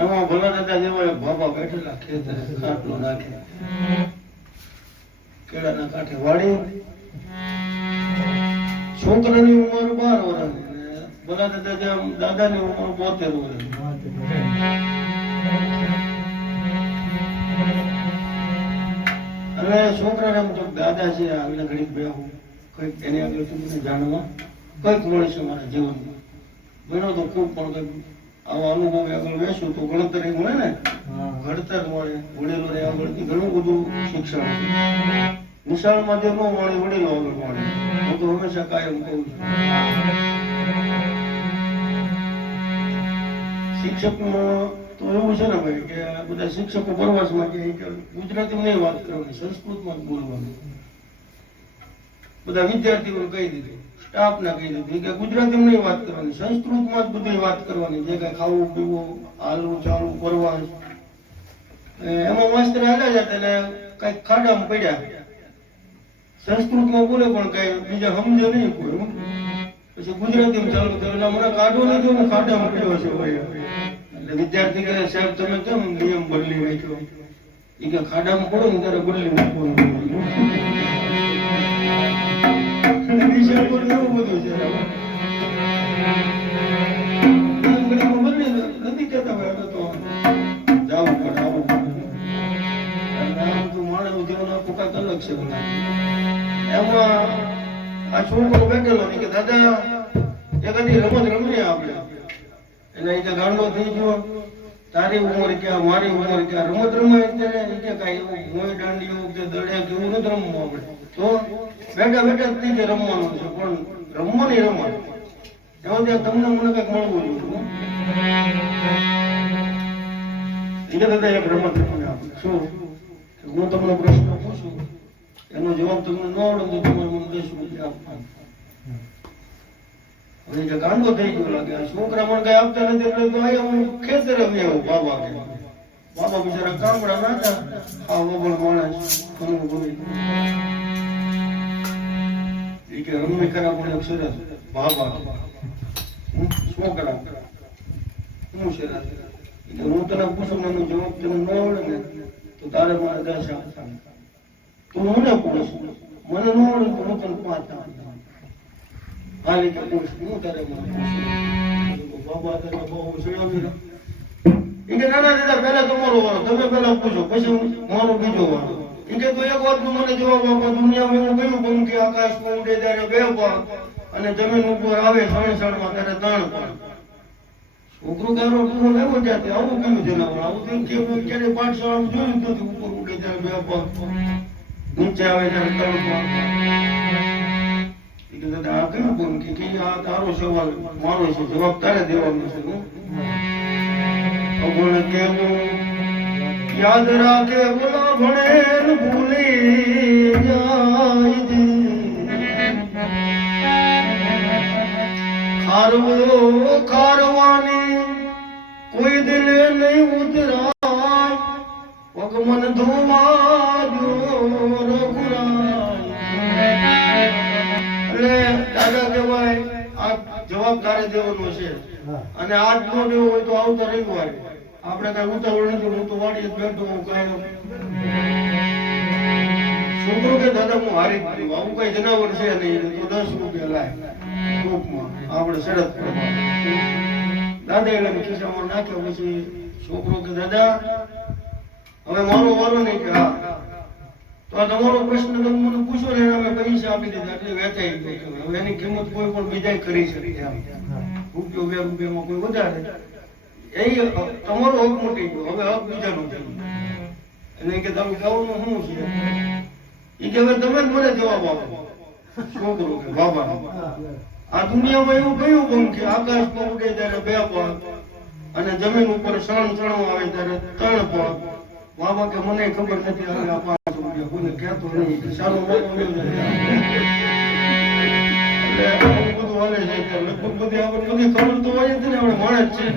એમાં ભલા દાદા જેવા બાબા બેઠેલા ખેતરે ખાટલો નાખે, કેળાના કાંઠે વાળી, છોકરાની ઉંમર 12 વર્ષ, ભલા દાદા દાદાની ઉંમર 72 વર્ષ. અને છોકરાને એમ તો દાદા છે આગળ ઘડીક બેહું, કઈક એની આગળ મને જાણવા કઈક મળે છે મારા જીવનમાં. બનો તો ખૂબ પણ કઈક આવો અનુભવ આગળ બેસું તો ગણતર મળે ને, ઘડતર મળે. વડીલો ને આગળથી ઘણું બધું શિક્ષણ છે. નિશાળ માં જે ન મળે વડીલો આગળ મળે. હું તો હંમેશા કાયમ કહું છું, શિક્ષક તો એવું છે ને ભાઈ કે આ બધા શિક્ષકો પ્રવાસમાં કે ગુજરાતીમાં નહીં વાત કરવાની, સંસ્કૃતમાં જ બોલવાનું. બધા વિદ્યાર્થીઓને કહી દીધું, સ્ટાફને કહી દીધું કે ગુજરાતીમાં નહીં વાત કરવાની, સંસ્કૃતમાં જ બધી વાત કરવાની. જે કઈ ખાવું પીવું, હાલવું ચાલવું કરવાનું. એમાં માસ્ટર હાલ્યા જતા ને કઈક ખાડામાં પડ્યા, સંસ્કૃતમાં બોલે પણ કઈ બીજા સમજે નહીં કોઈ. પછી ગુજરાતીમાં ચાલુ થયું, મને કાઢો નથી, હું ખાડામાં પડ્યો છે ભાઈ. એટલે વિદ્યાર્થી કહે, સાહેબ તમે કેમ નિયમ બદલી નાખ્યો? એ કે ખાડામાં પડો ને ત્યારે બદલી નાખવાનું. વિષય પર એવું બધું છે. નથી કેતા ભાઈ તો જવું પડે, આવવું પડે. આમ તો માણસ જીવન આખું કાંઈક અલગ છે બધા. એમાં આ છોકરો બેઠેલો કે દાદા એકાદી રમત રમીએ આપણે. એટલે એ કે ગાંડો થઈ ગયો, તારી ઉંમર ક્યાં, મારી ઉંમર ક્યાં, રમત રમાય અત્યારે કઈ એવું મોય દાંડીઓ કે દડે કે એવું નથી રમવું આપણે. તો બેઠા બેઠા થઈ જાય રમવાનું છે, પણ રમવાની રમત એમાં ત્યાં તમને મને કઈક મળવું જોઈએ. એ દાદા એક રમત રમી આપે. શું? હું તમને પ્રશ્ન પૂછું, એનો જવાબ તમને ન આવડે તો તમારે મને 10 રૂપિયા આપવા. હવે જે ગાંડો થઈ ગયો લાગે, છોકરા મને કઈ આપતા નથી, એટલે તો અહીંયા હું ખેતરે આવું. બાબા કે બાબા બિચારા ગામડા નાતા, આ વગર માણસ ઘણું બોલી કે રમણી ખરા પણ એક સરસ બાબા છોકરા હું સરસ. હું તને પૂછું એનો જવાબ તને ન આવડે ને તો તારે મારે 10 આપતા. તું મને પૂછ, મને ન આવડે તો હું તને 5 આપતા. હા રીતે પૂછ, હું તારે મને પૂછું. બાબા તને બહુ ચડાવી એ કે નાના દાદા પહેલા તમારો વારો, તમે પહેલા પૂછો પછી મારો બીજો વારો. એ કે તો એક વાત નું મને જવાબ આપો, દુનિયામાં એવું કયું બન કે આકાશમાં ઉડે ત્યારે 2 પાંખ અને જમીન ઉપર આવે સણસણમાં ત્યારે 3 પાંખ. છોકરો ગારો પૂરો લેવો ત્યાંથી આવું કયું જનાવર? આવું તો ક્યારે પાઠશાળામાં જોયું નથી, ઉપર ઉડે ત્યારે 2 પાંખ, નીચે આવે ત્યારે 3 પાંખ. એ કે દાદા આ કયું બન કે આ તારો સવાલ મારો છે, જવાબ તારે દેવાનો છે. અગુણ કેવું યાદ રાખે બોલા ભણે ભૂલી જાય. ખારવો ખારવાની કોઈ દિલે નહીં ઉતરાય, પગમન ધોવા દો રઘુરાય. એટલે દાદા કહેવાય આ જવાબ તારે દેવાનો છે. અને આજ નો દેવો હોય તો આવતા રવિવારે આપણે કઈ ઉતાવળ નથી, હું તો વાડી બેઠો હું કાયમ. છોકરો કે દાદા હું હારી જ ગયો, આવું કઈ જનાવર છે નહીં, તો 10 રૂપિયા લાય ટૂંકમાં આપણે શરત દાદા એટલે ખિસ્સામાં નાખ્યો. પછી છોકરો કે દાદા હવે મારો વારો નહીં કે હા, તો આ તમારો પ્રશ્ન તમે મને પૂછો ને અમે પૈસા આપી દીધા એટલે વેચાઈ ગયો. હવે એની કિંમત કોઈ પણ બીજા કરી શકે, રૂપિયો 2 રૂપિયામાં કોઈ વધારે, એ તમારો હક મોટી ગયો, હવે હક બીજાનો થયો. એટલે કે તમે ગાવાનું શું છે? એ કે હવે તમે જ મને જવાબ આપો. છોકરો કે બાબા આ દુનિયામાં એવું કયું બન કે આકાશમાં ઉડે ત્યારે 2 પાંખ અને જમીન ઉપર સણસણો આવે ત્યારે 3 પાંખ. બાબા કે મને ખબર નથી, હવે આ 5 રૂપિયા કોઈને કહેતો નહીં, સારો મોકો મળ્યો જાય. બધું હાલે છે લગભગ બધી આપણે બધી ખબર તો હોય જ ને, આપણે માણસ છે ને,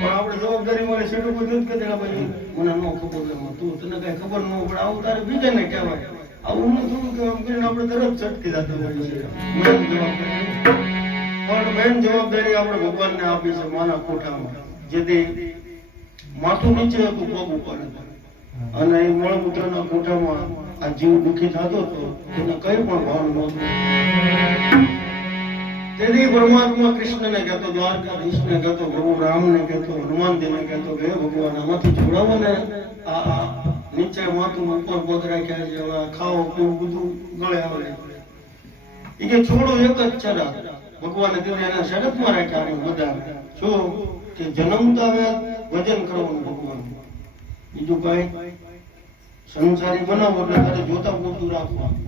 પણ આપણે જવાબદારી વાળી સીટો કોઈ નથી કહેતા ભાઈ મને ન ખબર, તું તને કઈ ખબર ન પડે, આવું તારે બીજાને કહેવાય. આવું ન થોડું કે આમ કરીને આપણે તરત છટકી જતા હોઈએ છીએ. પણ મેન જવાબદારી આપણે ભગવાનને આપી છે માના કોઠામાં, જેથી માથું નીચે હતું, પગ ઉપર હતા. અને એ મળમૂત્રના કોઠામાં આ જીવ દુઃખી થતો હતો, એને કઈ પણ ભાન નહોતું. તેથી પરમાત્મા કૃષ્ણને કહેતો, દ્વારકાધીશને કહેતો, પ્રભુ રામને કહેતો, હનુમાનજીને કહેતો કે હે ભગવાન, આમાંથી છોડાવો ને. આ નીચે માથું ઉપર પગ રાખ્યા છે, હવે ખાઓ પીવું બધું ગળે આવે. એ કે છોડો એક જ ચરા. ભગવાને તેને એના શરતમાં રાખ્યા બધા. શું કે જન્મતા વજન કરવાનું ભગવાન, બીજું કઈ સંસારી બનાવો એટલે તારે જોતા પૂરતું રાખવાનું.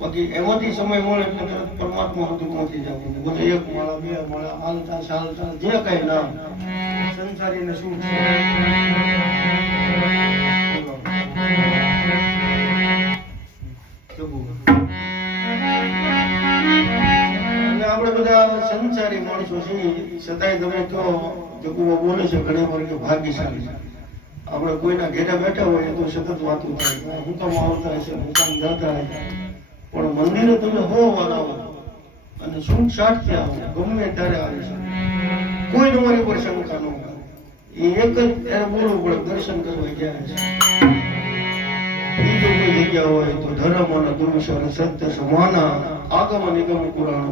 બાકી એમાંથી સમય મળે એટલે પરમાત્મા સુધી પહોંચી જવું. ભલે એક માળા, બે માળા, હાલતા ચાલતા જે કઈ નામ સંસારીને શું છે. આપણે બધા સંસારી માણસો છીએ, છતાંય તમે કહો જગુઓ બોલે છે ઘણી વાર કે ભાગ્યશાળી. આપણે કોઈના ઘેરે બેઠા હોય તો સતત વાતું થાય, હું કામ આવતા હશે, હું કામ જતા હશે. પણ મંદિરે તમે હો વાર આવો અને શું શાટથી આવો, ગમે ત્યારે આવે છે, કોઈ તમારી પર શંકા ન કરે. એ એક જ ત્યારે બોલવું પડે, દર્શન કરવા ગયા છે. બીજો કોઈ જગ્યા હોય તો ધર્મ અને પુરુષ અને સત્ય સમાના આગમ નિગમ પુરાણ.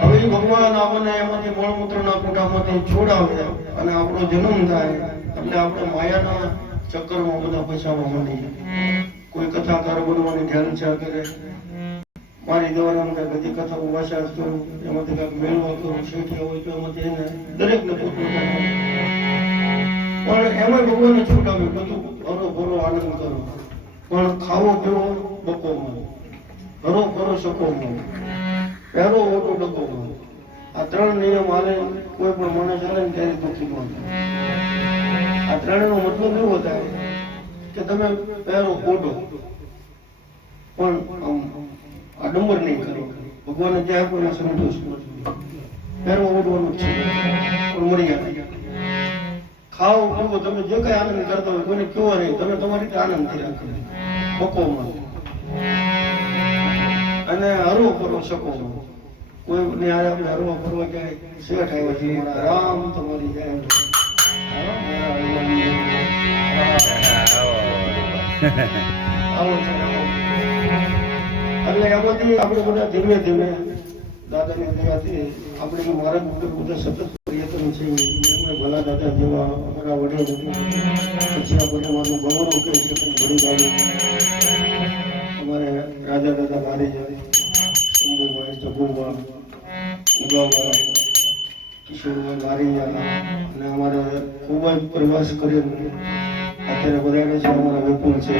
હવે ભગવાન આપણને એમાંથી મળમૂત્રના કોઠામાંથી છોડાવે અને આપણો જન્મ થાય એટલે આપણે માયાના ચક્કરમાં બધા ફસાવા માંડીએ. કોઈ કથાકાર બનવાની ઢેલછા કરે, મારી દ્વારા બધી કથાઓ વાંચા કરું, એમાંથી કાંઈક મેળવા કરું, શેઠિયા હોય તો એમાંથી એને દરેકને પોતપોતાના. પણ એમાં ભગવાનને છૂટાવ્યું, બધું હરો ભરો આનંદ કરો, પણ ખાવો પીવો બકોમાં, હરો ભરો શકોમાં, પહેરો ઓટો ડકોમાં. આ ત્રણ નિયમ હાલે કોઈ પણ માણસ હાલે ને ત્યારે દુઃખી ન થાય. આ ત્રણનો મતલબ એવો થાય કે તમે પહેરો ઓટો પણ આડંબર નહીં કરો. ભગવાને જ્યાં કોઈને સંતોષ નથી, પહેરો ઓઢવાનું છે પણ મર્યાદા. ખાઓ પીવો, તમે જે કઈ આનંદ કરતા હોય કોઈને કેવો નહીં, તમે તમારી રીતે આનંદથી રાખો બકોમાં. અને હરવો ફરવો શકોમાં. કોઈ આપણે હરવા ફરવા જાય, શેઠ આવ્યા છે રામ તમારી જાય એટલે એમાંથી આપણે બધા ધીમે ધીમે દાદાની દયાથી આપણે મારા ઉપર બધા સતત પ્રયત્ન છે. ભલા દાદા જેવા અમારા વડે નથી, પછી આ પરિવારનું ગૌરવ કરી શકે વડી ગાડું. અમારે રાજા દાદા મારી જાય, શંભુભાઈ, જગુભાઈ, ઉગાભાઈ, કિશોરભાઈ મારી અને અમારે ખૂબ જ પ્રવાસ કર્યો. અત્યારે બધા છે અમારા વિપુલ છે,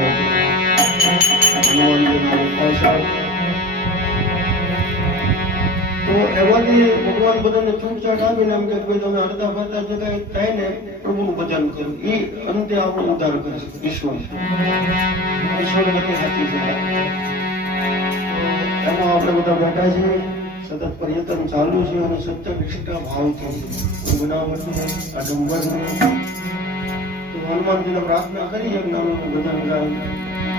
તો એમાંથી ભગવાન બધાને છૂટછાટ આપીને એમ કે ભાઈ તમે હરતા ફરતા જે કઈ થાય ને પ્રભુનું ભજન કરો, એ અંતે આપણો ઉદ્ધાર કરશે. ઈશ્વર બધી સાચી છે. એમાં આપણે બધા બેઠા છીએ, સતત પ્રયત્ન ચાલુ છે અને સત્ય નિષ્ઠા ભાવ છે. બનાવટ આડંબર તો હનુમાનજીને પ્રાર્થના કરી એક નાનું ભજન ગાય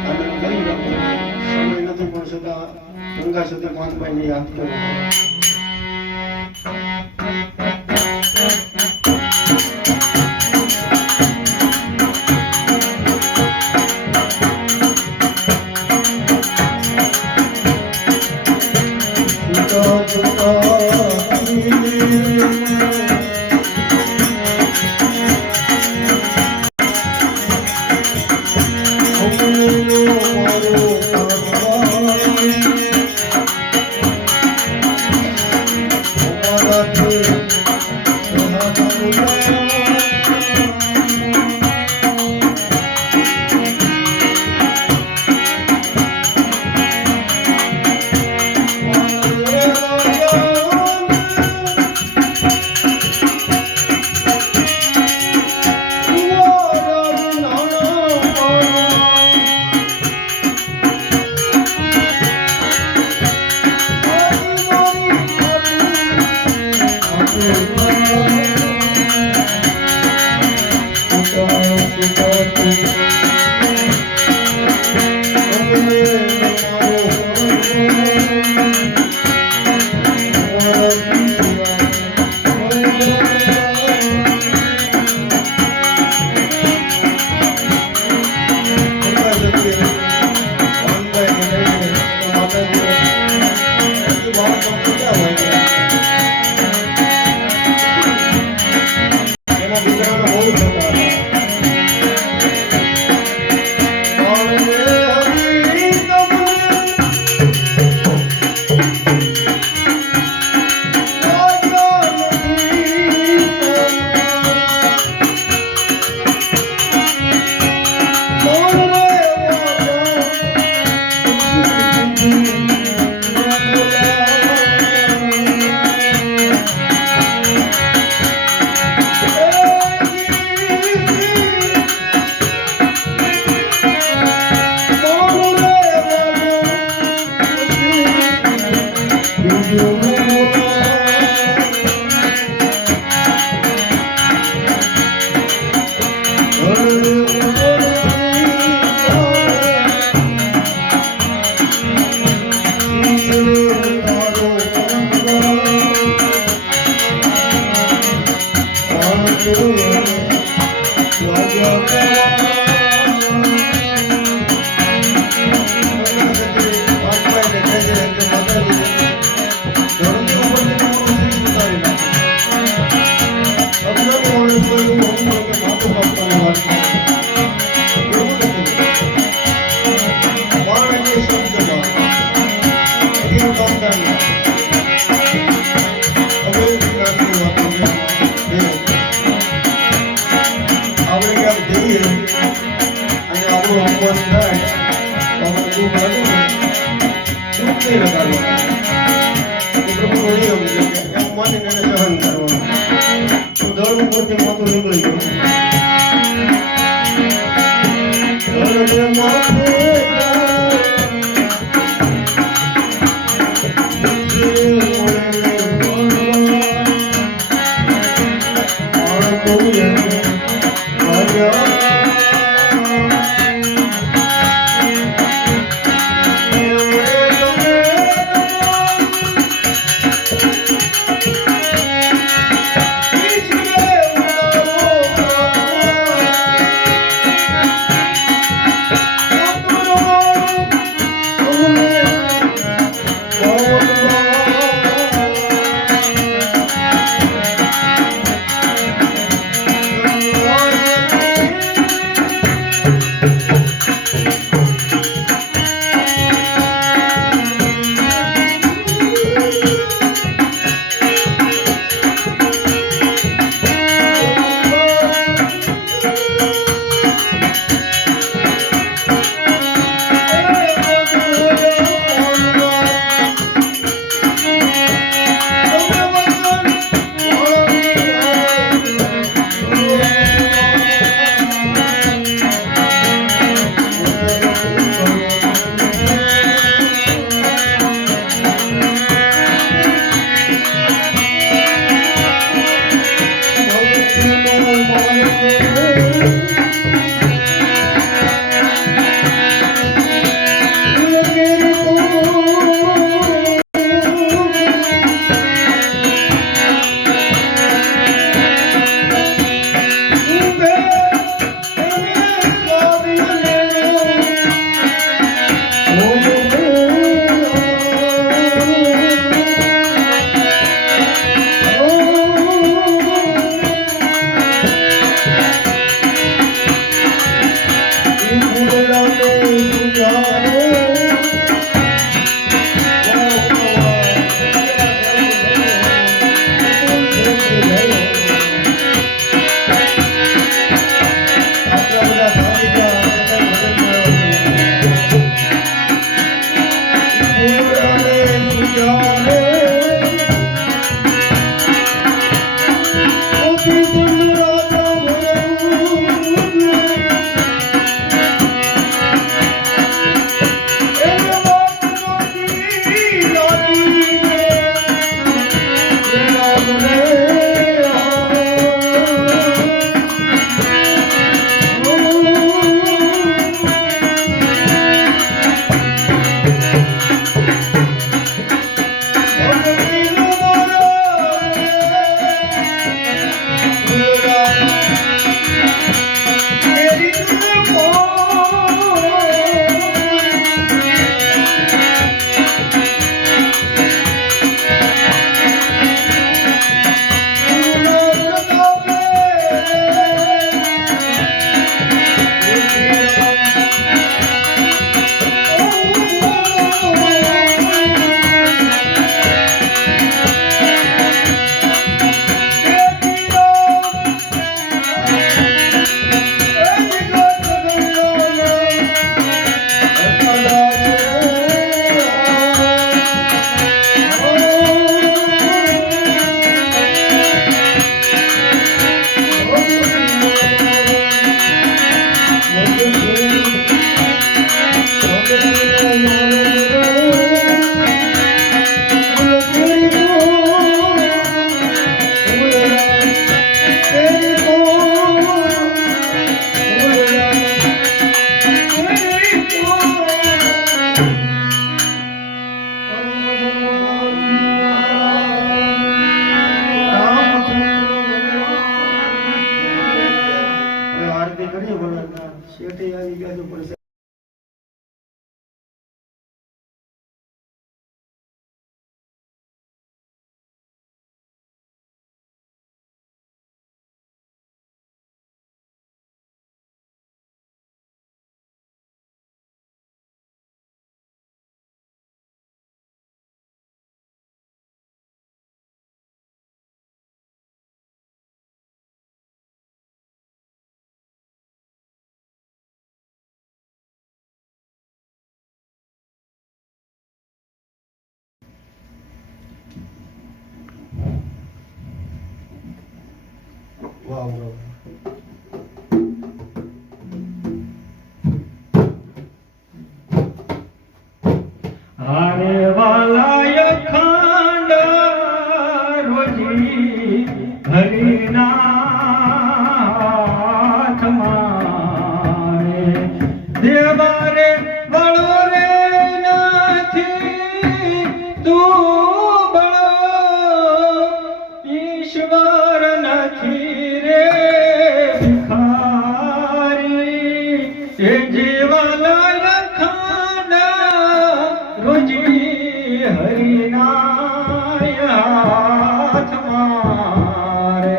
આનંદ કરી રાખો. સમય નથી પણ છતાં ગંગા સતી પાનભાઈને યાદ કરો. હારે વાલાય ખંડ રોજી હરિના હાથમાં દેવારે બળો રે નથી તું બળો ઈશ્વર નથી રે ભિખારી એ જીવાલાય ખંડ રોજી હરિનાય હાથમાં રે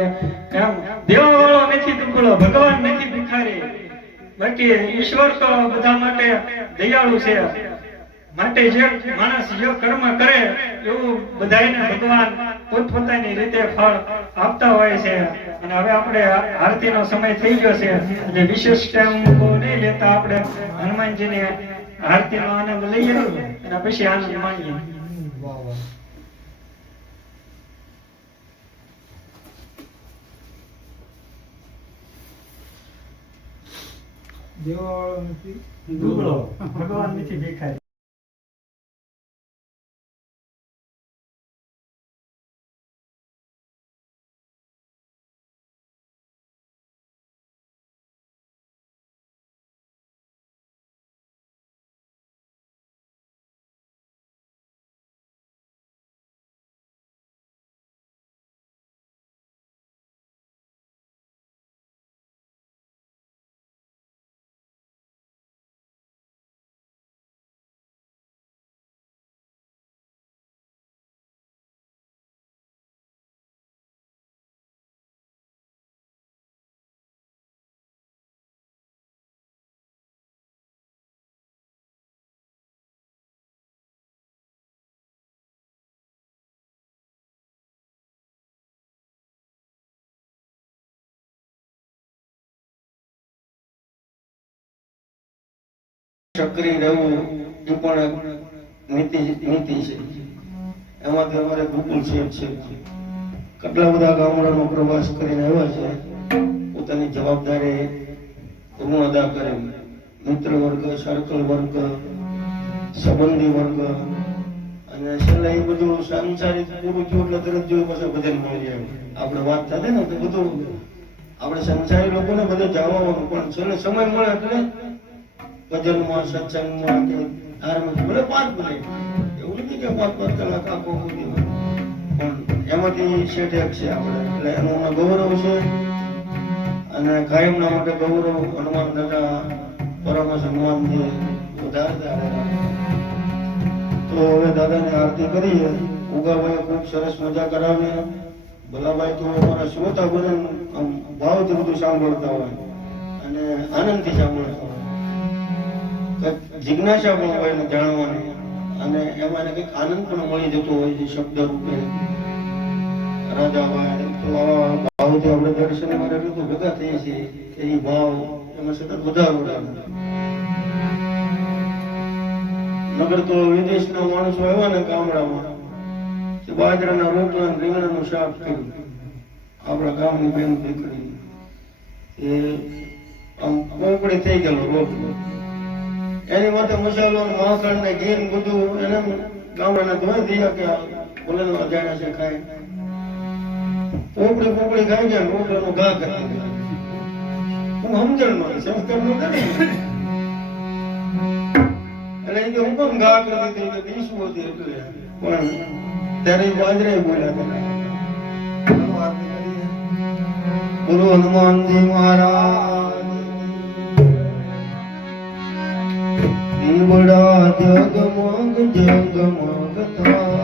એમ દેવાવાળો નથી દુકડો ભગવાન નથી ભિખારી બાકી ઈશ્વર તો બધા માટે દયાળુ છે માટે જે માણસ જે કર્મ કરે એવું બધાયને ભગવાન પોતપોતાની રીતે ફળ આપતા હોય છે અને હવે આપણે આરતીનો સમય થઈ ગયો છે એટલે વિશેષ ટાઈમ નહીં લેતા આપણે હનુમાનજીની આરતીનો આનંદ લઈએ અને પછી આનંદ માણીએ. દેવાવાળો નથી દુબળો ભગવાન નથી ભિખારી. ચક્રી રહેવું એ પણ નીતિ છે. એમાંથી અમારે ગોકુલ શેઠ છે, કેટલા બધા ગામડાનો પ્રવાસ કરીને આવ્યા છે. પોતાની જવાબદારી પૂર્ણ અદા કરે. મિત્ર વર્ગ, સર્કલ વર્ગ, સંબંધી વર્ગ અને છેલ્લે એ બધું સાંસારિક પૂરું થયું એટલે તરત જોયું પાછા ભજન મળી જાય. આપણે વાત થતી ને તો બધું આપણે સંસારી લોકોને બધું જવાનું પણ છેલ્લે સમય મળે એટલે ભજનમાં, સત્સંગમાં કે ધાર્મિક ભલે 5 મિનિટ એવું નથી કે 5 કલાક આખો પણ એમાંથી શેઠ એક છે આપણે એટલે એનું ગૌરવ છે અને કાયમના માટે ગૌરવ હનુમાન દાદા પરમહંસ હનુમાનજી વધારે. તો હવે દાદાની આરતી કરીએ. ઉગાભાઈ ખૂબ સરસ મજા કરાવી. ભલાભાઈ તો અમારા શ્રોતા બને ભાવથી બધું સાંભળતા હોય અને આનંદથી સાંભળતા હોય. જિજ્ઞાસા પણ હોય ને જાણવાની અને એમાં કંઈક આનંદ પણ મળી જતો હોય છે શબ્દ રૂપે. રાજાભાઈ તો આવા ભાવથી આપણે દર્શન માટે લોકો ભેગા થઈએ છીએ એ ભાવ એમાં સતત વધારો રહે. નગર તો વિદેશના માણસો આવ્યા ને ગામડામાં બાજરાના રોટલા રીંગણાનું શાક કર્યું. આપણા ગામની બેન દીકરી એ આમ કોકડી થઈ ગયેલો રોટલો એની માટે મસાલો માખણ ને ઘી બધું એને ગામડાના ધોઈ દીધા કે બોલે અજાણ્યા છે ખાય. પોપડી ખાઈ ગયા રોટલાનો ઘા કરી હું સમજણ માં સંસ્કાર નું કરી એટલે એ હું પણ ઘા કરી દીધી કે દીશું હતી એટલે પણ ત્યારે બાજરે બોલ્યા ગુરુ હનુમાનજી મહારાજ દીવડા જગમગ જગમગ થાય.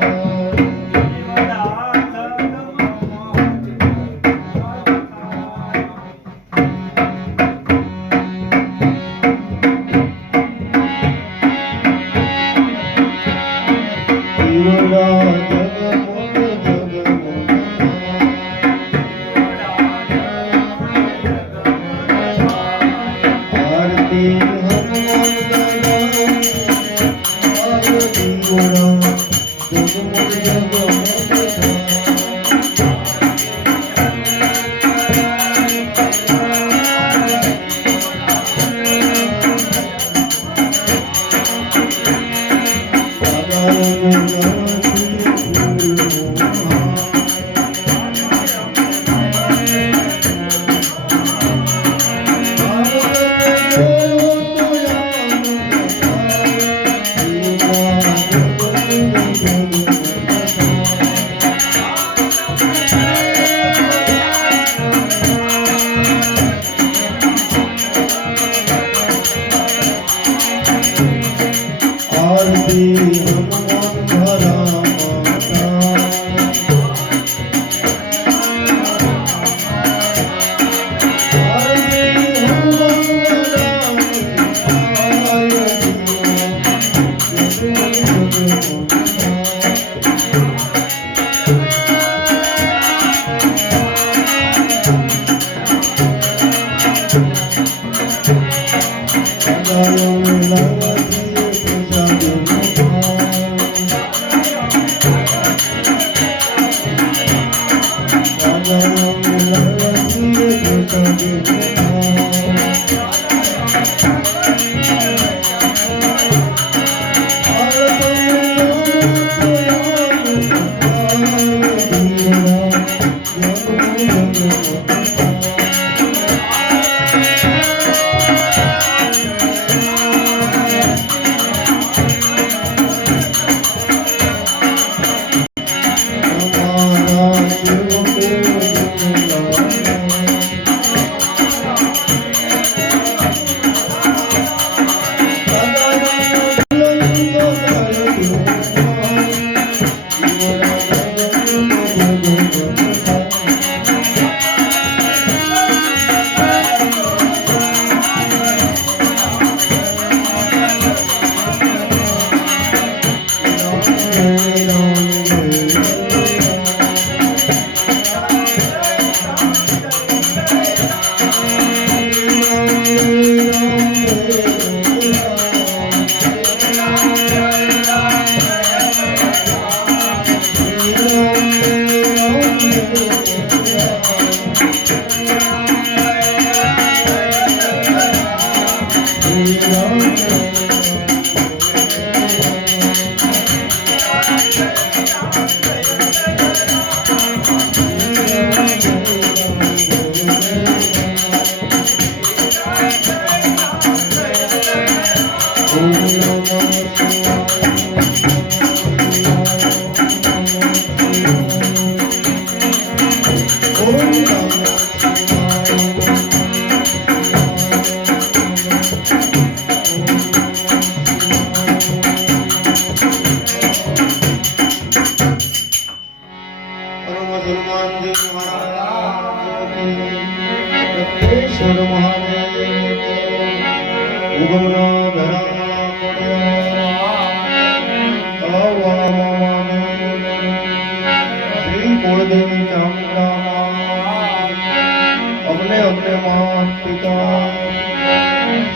अपने अपने माता पिता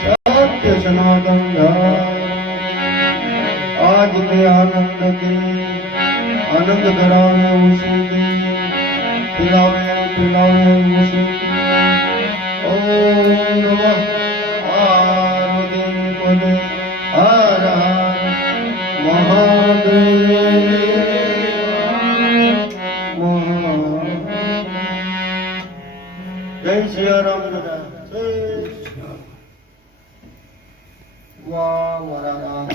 सत्य सनातन आज के आनंद की आनंद करावे उसी की पिलावे पिलावे उसी की ओम नमः पार्वती पदे हर हर महादेव जय श्री राम दादा वाह मारा राम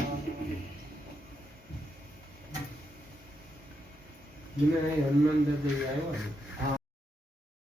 હનુમાન દાદા આવ્યો